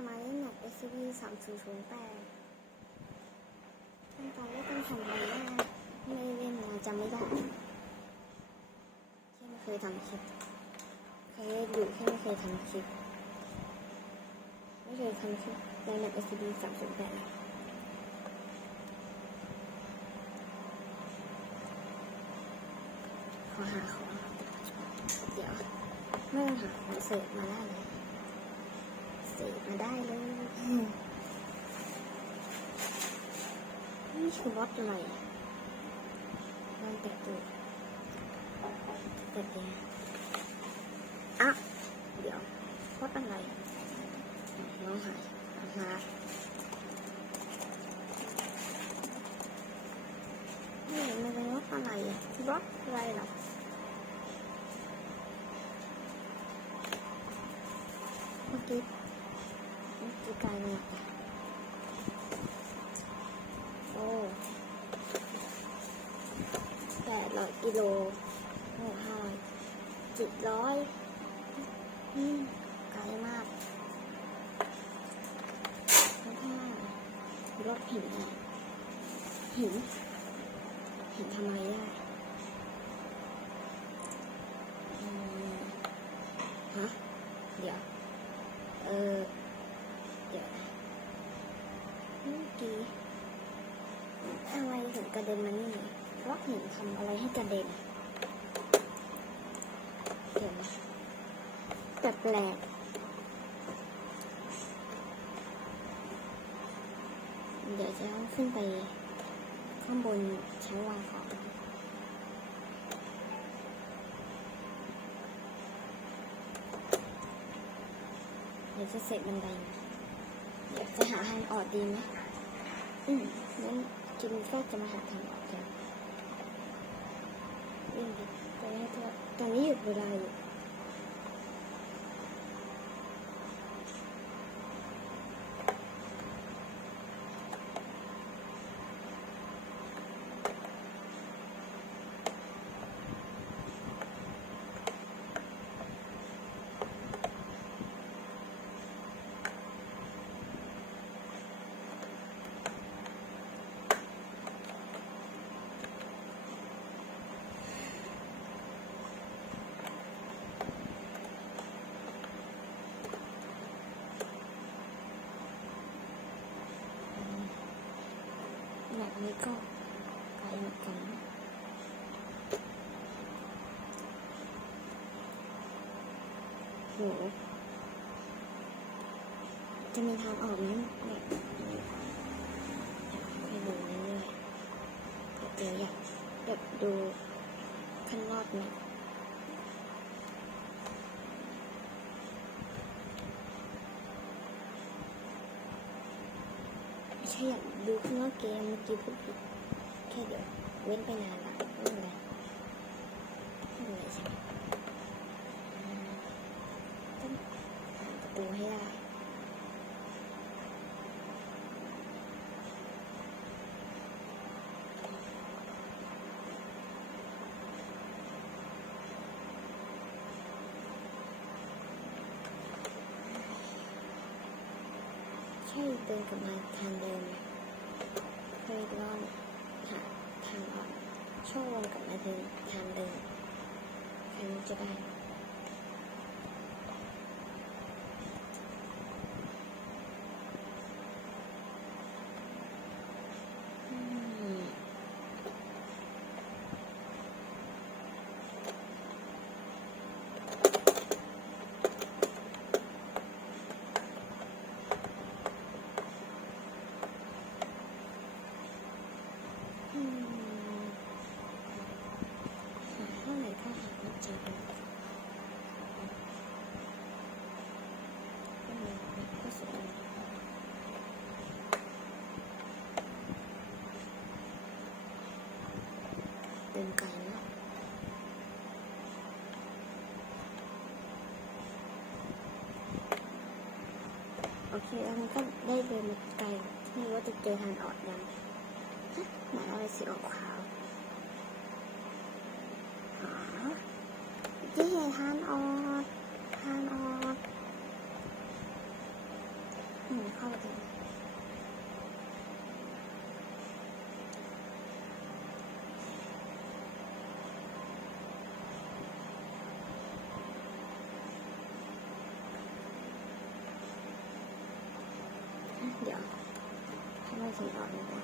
จะมาเล่นแมป SCP 3 0 0 8ขั้นตอนแรกต้องทำอะไรแน่ไม่เล่นมาจำไม่ได้แค่ไม่เคยทำคลิปเคยดูแค่ไม่เคยทำคลิป ไม่เคยทำคลิปในแมป SCP 3 0 8ขอหาของเดี๋ยวไม่ต้องหาของเสกมาได้เลย เสกมาได้เลยนี่คือวัดอะไรอะลองแตะดูแตะเนี่ยอะเดี๋ยววัดอะไรน้องหายมานี่มันเป็นวัดอะไรอะวัดอะไรหรอเมื่อกี้ อไกลมากโอ้แปดร้อยกิโลโอ้ห้าเจ็ดร้อยอืมไกลมากแล้ารถหินอะหินหินทำไรได้อืมฮะเดี๋ยว เออ เดี๋ยวนะเมื่อกี้อะไระเด็นมานี่รถหินทำอะไรให้กระเด็นเดี๋ยวนะแต่แปลกเดี๋ยวจะต้องขึ้นไปข้างบนชั้นวางของเดี๋ยวจะเสร็จบันไดนะเดี๋ยวจะหาทางออกดีไหมอืมงั้น กินก็จะมาหาทางออกกันวิ่งดิตอนนี้ตอนนี้หยุดเวลาอยู่ ก็ไกลเหมือนกันโหจะมีทางออกไหมแบบไปดูเรื่อยๆเดี๋ยวอยากแบบดูข้างนอกไหมไม่ใช่อยาก ดูข้างนอกเกมเมื่อกี้พูดผิดแค่เดี๋ยวเว้นไปนานละไม่เป็นไรไม่เป็นไรใช่ไหมต้องหาประตูให้ได้ใช่เดินกลับมาทางเดิมไหมเคยลองหาทางออก ช่วงนกลับมาเดินทางเดิมใครมันจะได้ อืมอืมหาเท่าไหร่ก็หาไม่เจออืมก็สวยเดินไกลเนอะโอ เคแล้วมันก็ได้เดินมาไกลไม่รู้ว่าจะเจอทางออกยังหมาอะไรสีออกขาวอ๋อที่เห็นทานออกทานออก อืมเข้าไปเลยเดี๋ยว ทำไมถึงออกไม่ได้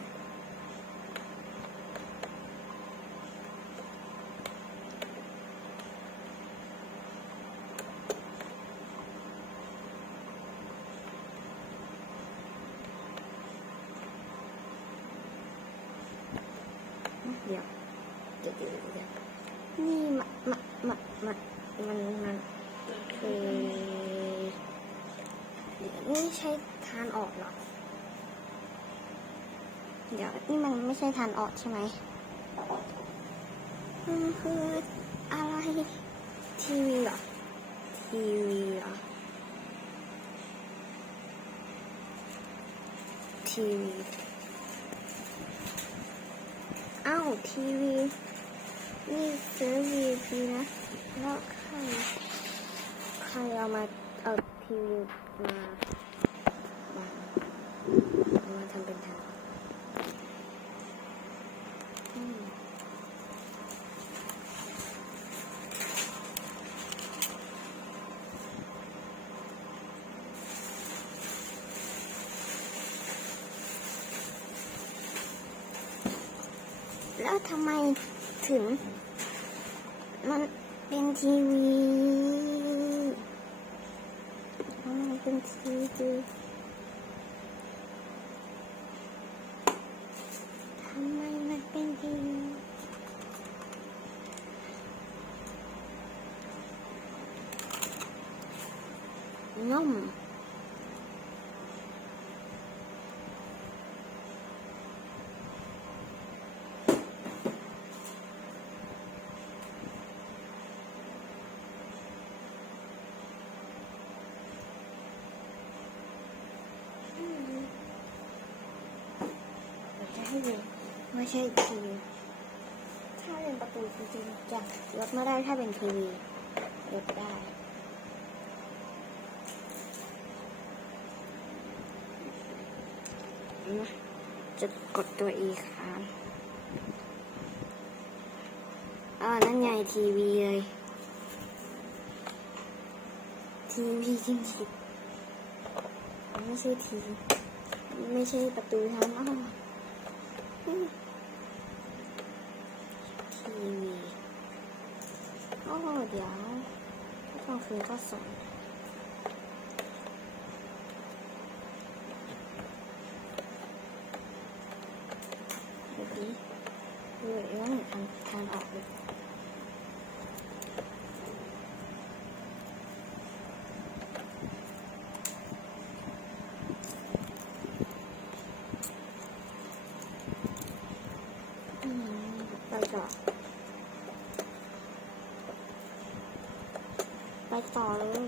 เดี๋ยวเดี๋ยวเดี๋ยวเดี๋ยวนี่มามามามามันมันคือเดี๋ยวนี่ใช่ทานออกหรอ เดี๋ยวนี่มันไม่ใช่ทานออกใช่ไหมมันคืออะไรทีวีเหรอทีวีเหรอทีวีอ้าวทีวีนี่ซื้อ VIP นะ แล้วใครใครเอามาเอาทีวีมามามาทำเป็นทาง ทำไมถึง มันเป็นทีวีทำไมเป็นทีวีทำไมมันเป็นทีวีนมอืมเดี๋ยวจะให้ดู ไม่ใช่ทีวีถ้าเป็นประตูจริงๆจะลดไม่ได้ถ้าเป็นทีวีลดได้นะจะกดตัวอีค้างอ่านั่นไงทีวีเลย ทีวีจริงๆไม่ใช่ทีวีไม่ใช่ประตูทางอ้อมอืมทีวีโอ้เดี๋ยวกลางคืนก็ส่งเดี๋ยวนี้ดูอีกว่าหนูทำทางออกเลยอืมไปต่อ ไปต่อเลย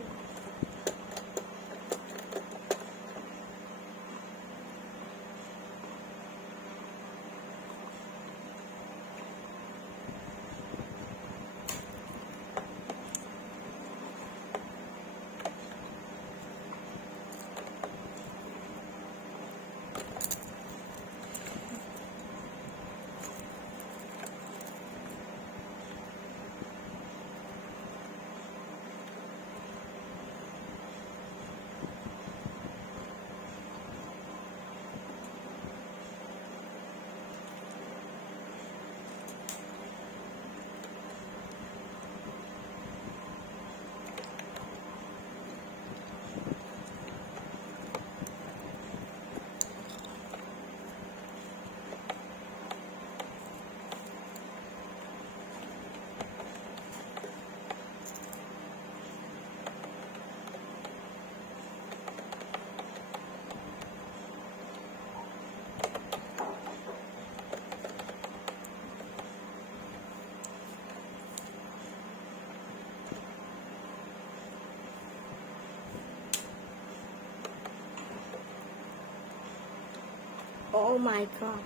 โอ้ my god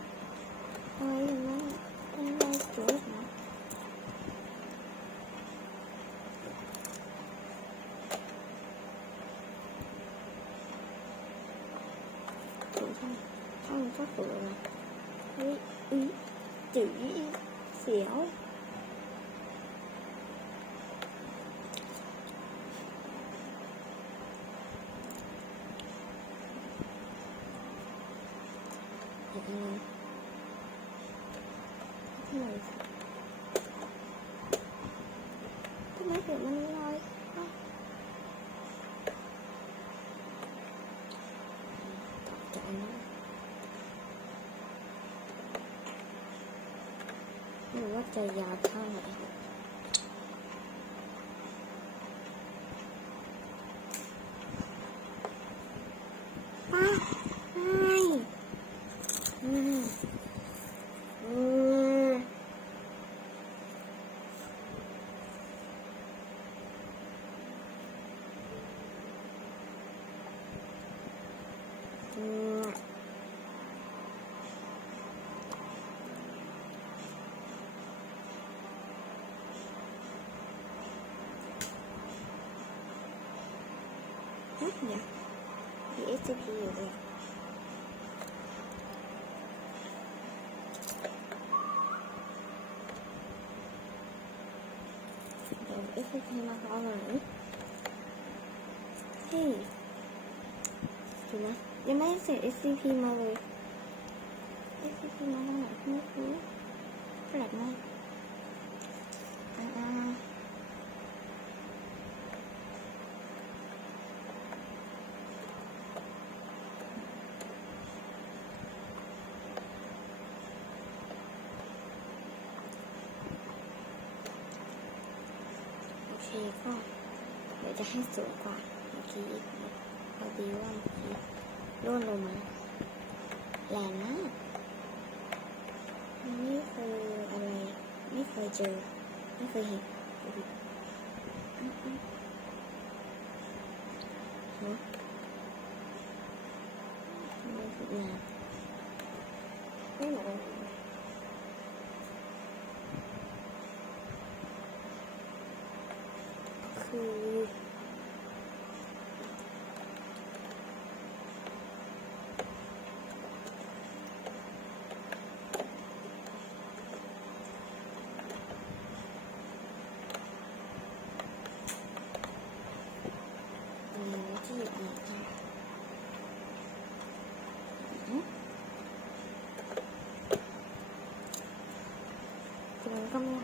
ทำไมอย่างนั้นเป็นไรจุดนะ ศูนย์ใช่ไหมช่องก็ศูนย์แล้วนะเฮ้ยอือจืดเสียว อีกอันนึงทำไมทำไมเกิดมันลอยอะจากอันนี้ ไม่รู้ว่าจะยาวเท่าไหร่ป้าไม่อืมอืมอืมฮะเดี๋ยว มี SCP อยู่เลยเดี๋ยว SCP มาตอนไหนเฮ้ยถูกนะยังไม่ได้เสร็จ SCP มาเลย SCP มาตอนไหนไม่รู้แปลกมากอ่าโอ เคก็เดี๋ยวจะให้สูงกว่าเมื่อกี้อีกพอดีว่าเมื่อกี้ร่นลงมาแรงมากนี่คืออะไรไม่เคยเจอไม่เคยเห็นดูดิอืมอืมฮะไมฝึกงานไม่เหมือนคือ มีที่อ่านค่ะอืมแต่มัน